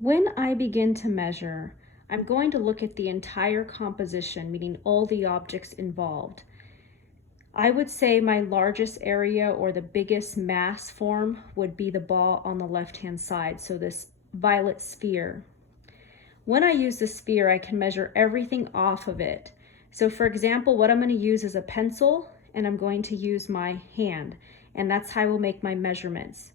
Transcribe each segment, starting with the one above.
When I begin to measure, I'm going to look at the entire composition, meaning all the objects involved. I would say my largest area or the biggest mass form would be the ball on the left-hand side, so this violet sphere. When I use the sphere, I can measure everything off of it. So for example, what I'm going to use is a pencil, and I'm going to use my hand, and that's how I will make my measurements.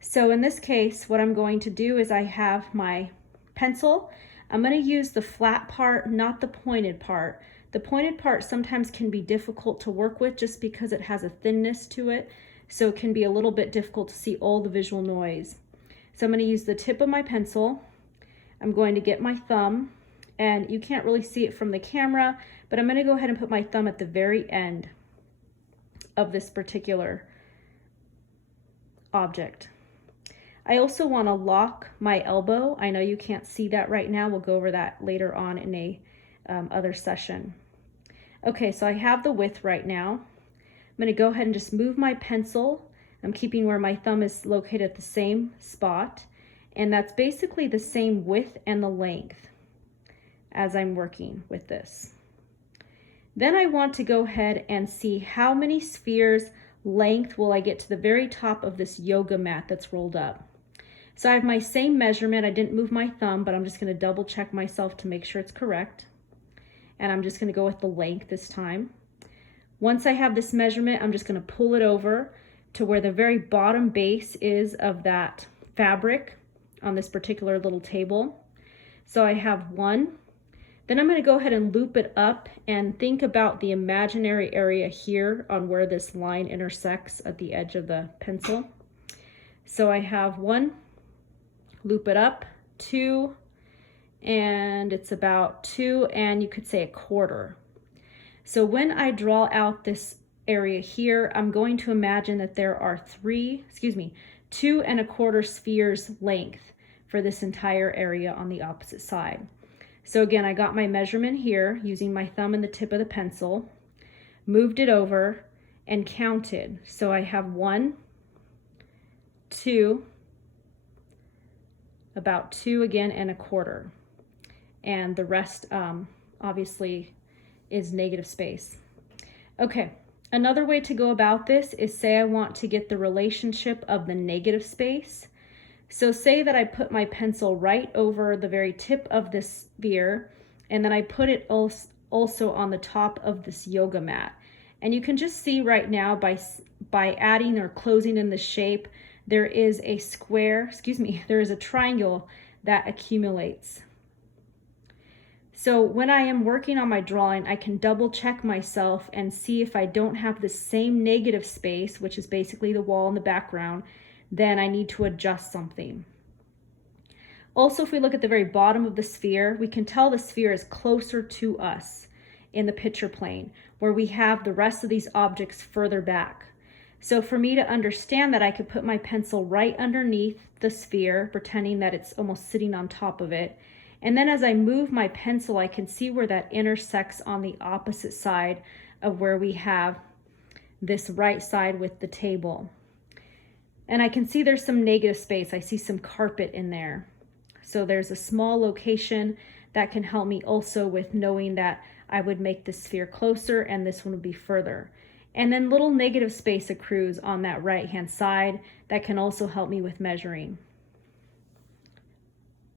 So in this case, what I'm going to do is I have my pencil. I'm going to use the flat part, not the pointed part. The pointed part sometimes can be difficult to work with just because it has a thinness to it, so it can be a little bit difficult to see all the visual noise. So I'm going to use the tip of my pencil. I'm going to get my thumb, and you can't really see it from the camera, but I'm going to go ahead and put my thumb at the very end of this particular object. I also want to lock my elbow. I know you can't see that right now. We'll go over that later on in a other session. Okay, so I have the width right now. I'm going to go ahead and just move my pencil. I'm keeping where my thumb is located at the same spot, and that's basically the same width and the length as I'm working with this. Then I want to go ahead and see how many spheres length will I get to the very top of this yoga mat that's rolled up. So I have my same measurement. I didn't move my thumb, but I'm just going to double check myself to make sure it's correct. And I'm just going to go with the length this time. Once I have this measurement, I'm just going to pull it over to where the very bottom base is of that fabric on this particular little table. So I have one. Then I'm going to go ahead and loop it up and think about the imaginary area here on where this line intersects at the edge of the pencil. So I have one, loop it up, two, and it's about 2, and you could say 1/4. So when I draw out this area here, I'm going to imagine that there are 2 1/4 spheres length for this entire area on the opposite side. So again, I got my measurement here using my thumb and the tip of the pencil, moved it over and counted. So I have 1, 2, about 2 again, and 1/4. And the rest obviously is negative space. Okay, another way to go about this is say I want to get the relationship of the negative space. So say that I put my pencil right over the very tip of this sphere, and then I put it also on the top of this yoga mat. And you can just see right now by adding or closing in the shape, there is a there is a triangle that accumulates. So when I am working on my drawing, I can double check myself and see if I don't have the same negative space, which is basically the wall in the background, then I need to adjust something. Also, if we look at the very bottom of the sphere, we can tell the sphere is closer to us in the picture plane, where we have the rest of these objects further back. So for me to understand that, I could put my pencil right underneath the sphere, pretending that it's almost sitting on top of it. And then as I move my pencil, I can see where that intersects on the opposite side of where we have this right side with the table. And I can see there's some negative space. I see some carpet in there. So there's a small location that can help me also with knowing that I would make the sphere closer and this one would be further. And then little negative space accrues on that right-hand side that can also help me with measuring.